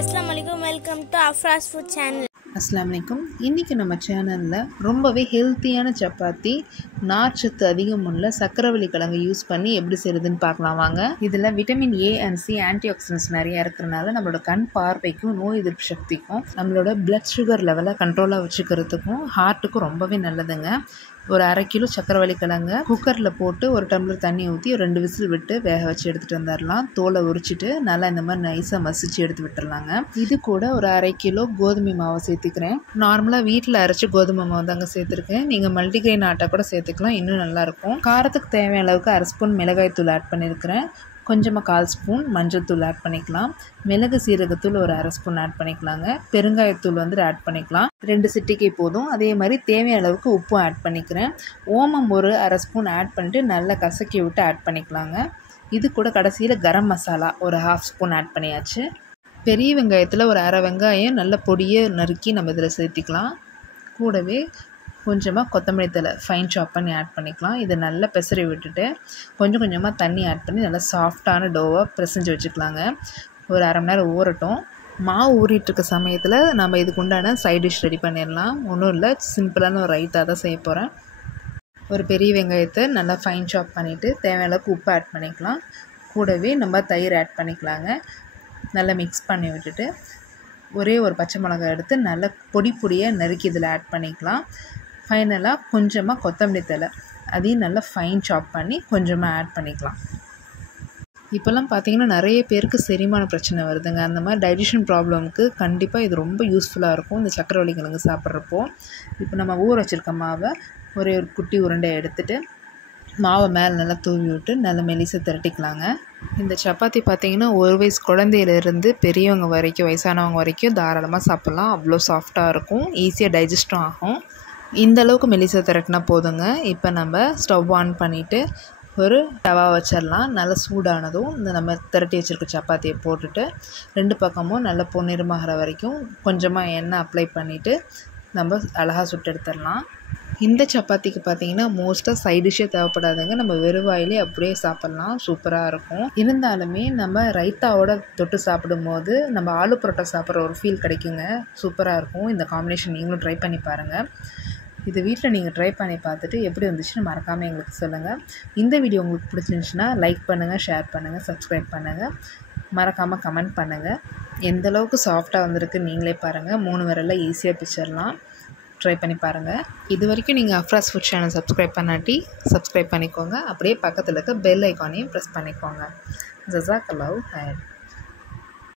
Assalamualaikum, welcome to Afra's Food Channel. அஸ்ஸலாமுஅலைக்கும். இன்றைக்கி நம்ம சேனலில் ரொம்பவே ஹெல்த்தியான சப்பாத்தி, நார்ச்சத்து அதிகம் உள்ள சக்கரவள்ளி கிழங்கு யூஸ் பண்ணி எப்படி செய்கிறதுன்னு பார்க்கலாம் வாங்க. இதில் vitamin A and C anti oxidants நிறையா இருக்கிறனால நம்மளோட கண் பார்வைக்கும் நோய் எதிர்ப்பு சக்திக்கும் நம்மளோட பிளட் சுகர் லெவலை கண்ட்ரோலாக வச்சுக்கிறதுக்கும் ஹார்ட்டுக்கும் ரொம்பவே நல்லதுங்க. ஒரு 1/2 கிலோ சக்கரவள்ளி கிழங்க குக்கரில் போட்டு 1 டம்ளர் தண்ணி ஊற்றி 2 விசில் விட்டு வேக வச்சு எடுத்துகிட்டு வந்துடலாம். தோலை உரிச்சிட்டு நல்லா இந்த மாதிரி நைஸாக மசிச்சு எடுத்து விட்டுடலாங்க. இது கூட ஒரு 1/2 கிலோ கோதுமை மாவை சேர்த்துக்கிறேன். நார்மலாக வீட்டில் அரைச்சி கோதுமை மாவு தாங்க சேர்த்துருக்கேன். நீங்கள் மல்டிகிரெயின் ஆட்டை கூட சேர்த்துக்கலாம், இன்னும் நல்லாயிருக்கும். காரத்துக்கு தேவையான அளவுக்கு 1/2 ஸ்பூன் மிளகாய் தூள் ஆட் பண்ணியிருக்கிறேன். கொஞ்சமாக 1/4 ஸ்பூன் மஞ்சள் தூள் ஆட் பண்ணிக்கலாம். மிளகு சீரகத்தூள் ஒரு 1/2 ஸ்பூன் ஆட் பண்ணிக்கலாங்க. பெருங்காயத்தூள் ஆட் பண்ணிக்கலாம், 2 சிட்டிகை போதும். அதே மாதிரி தேவையான அளவுக்கு உப்பும் ஆட் பண்ணிக்கிறேன். ஓமம் ஒரு 1/2 ஸ்பூன் ஆட் பண்ணிவிட்டு நல்லா கசக்கி விட்டு ஆட் பண்ணிக்கலாங்க. இது கூட கடைசியில் கரம் மசாலா ஒரு 1/2 ஸ்பூன் ஆட் பண்ணியாச்சு. பெரிய வெங்காயத்தில் ஒரு 1/2 வெங்காயம் நல்ல பொடியை நறுக்கி நம்ம இதில் சேர்த்திக்கலாம். கூடவே கொஞ்சமாக கொத்தமல்லி தழை ஃபைன் சாப் பண்ணி ஆட் பண்ணிக்கலாம். இதை நல்லா பெசரி விட்டுட்டு கொஞ்சம் கொஞ்சமாக தண்ணி ஆட் பண்ணி நல்லா சாஃப்டான டோவாக பிசைஞ்சு வச்சுக்கலாங்க. ஒரு 1/2 மணி நேரம் ஊறட்டும். மாவு ஊறிட்டுருக்க சமயத்தில் நம்ம இதுக்கு உண்டான சைட் டிஷ் ரெடி பண்ணிடலாம். ஒன்றும் இல்லை, சிம்பிளான ஒரு ரைத்தா தான் செய்ய போகிறேன். ஒரு பெரிய வெங்காயத்தை நல்லா ஃபைன் சாப் பண்ணிவிட்டு தேவையான அளவுக்கு உப்பு ஆட் பண்ணிக்கலாம். கூடவே நம்ம தயிர் ஆட் பண்ணிக்கலாங்க. நல்லா மிக்ஸ் பண்ணி விட்டுட்டு ஒரே ஒரு பச்சை மிளகாய் எடுத்து நல்லா பொடியாக நறுக்கி இதில் ஆட் பண்ணிக்கலாம். ஃபைனலாக கொஞ்சமாக கொத்தமல்லி தழை அதையும் நல்லா ஃபைன் சாப் பண்ணி கொஞ்சமாக ஆட் பண்ணிக்கலாம். இப்போல்லாம் பார்த்திங்கன்னா நிறைய பேருக்கு செரிமான பிரச்சனை வருதுங்க. அந்த மாதிரி டைஜஷன் ப்ராப்ளமுக்கு கண்டிப்பாக இது ரொம்ப யூஸ்ஃபுல்லாக இருக்கும் இந்த சக்கரவள்ளி கிழங்கு சாப்பிட்றப்போ. இப்போ நம்ம ஊற வச்சுருக்க மாவை ஒரு குட்டி உருண்டை எடுத்துகிட்டு மாவை மேலே நல்லா தூவி விட்டு நல்லா மெலிசை திரட்டிக்கலாங்க. இந்த சப்பாத்தி பார்த்திங்கன்னா 1 வயசு குழந்தையிலேருந்து பெரியவங்க வரைக்கும், வயசானவங்க வரைக்கும் தாராளமாக சாப்பிட்லாம். அவ்வளோ சாஃப்டாக இருக்கும், ஈஸியாக டைஜஸ்டும் ஆகும். இந்த அளவுக்கு மெலிசை திரட்டினா போதுங்க. இப்போ நம்ம ஸ்டவ் ஆன் பண்ணிவிட்டு ஒரு தவா வச்சிடலாம். நல்லா சூடானதும் இந்த நம்ம திரட்டி வச்சுருக்க சப்பாத்தியை போட்டுட்டு 2 பக்கமும் நல்லா பொன்னிறமாகிற வரைக்கும் கொஞ்சமாக எண்ணெய் அப்ளை பண்ணிவிட்டு நம்ம அழகாக சுட்டு எடுத்துடலாம். இந்த சப்பாத்திக்கு பார்த்திங்கன்னா மோஸ்ட்டாக சைட் டிஷ்ஷே தேவைப்படாதுங்க. நம்ம வெறுவாயிலே அப்படியே சாப்பிட்லாம், சூப்பராக இருக்கும். இருந்தாலுமே நம்ம ரைத்தாவோட தொட்டு சாப்பிடும்போது நம்ம ஆலு பரோட்டா சாப்பிட்ற ஒரு ஃபீல் கிடைக்குங்க, சூப்பராக இருக்கும். இந்த காம்பினேஷன் நீங்களும் ட்ரை பண்ணி பாருங்கள். இது வீட்டில் நீங்கள் ட்ரை பண்ணி பார்த்துட்டு எப்படி வந்துச்சுன்னு மறக்காமல் எங்களுக்கு சொல்லுங்கள். இந்த வீடியோ உங்களுக்கு பிடிச்சிருந்துச்சுன்னா லைக் பண்ணுங்கள், ஷேர் பண்ணுங்கள், சப்ஸ்கிரைப் பண்ணுங்கள். மறக்காமல் கமெண்ட் பண்ணுங்கள். எந்தளவுக்கு சாஃப்டாக வந்திருக்கு நீங்களே பாருங்கள். 3 விரலில் ஈஸியாக பிச்சிடலாம். ட்ரை பண்ணி பாருங்கள். இது வரைக்கும் நீங்கள் Afraz food channel subscribe பண்ணாட்டி subscribe பண்ணிக்கோங்க. அப்படியே பக்கத்தில் இருக்க பெல் ஐக்கானையும் ப்ரெஸ் பண்ணிக்கோங்க. ஜஸாக்கல்லாஹு ஹைர்.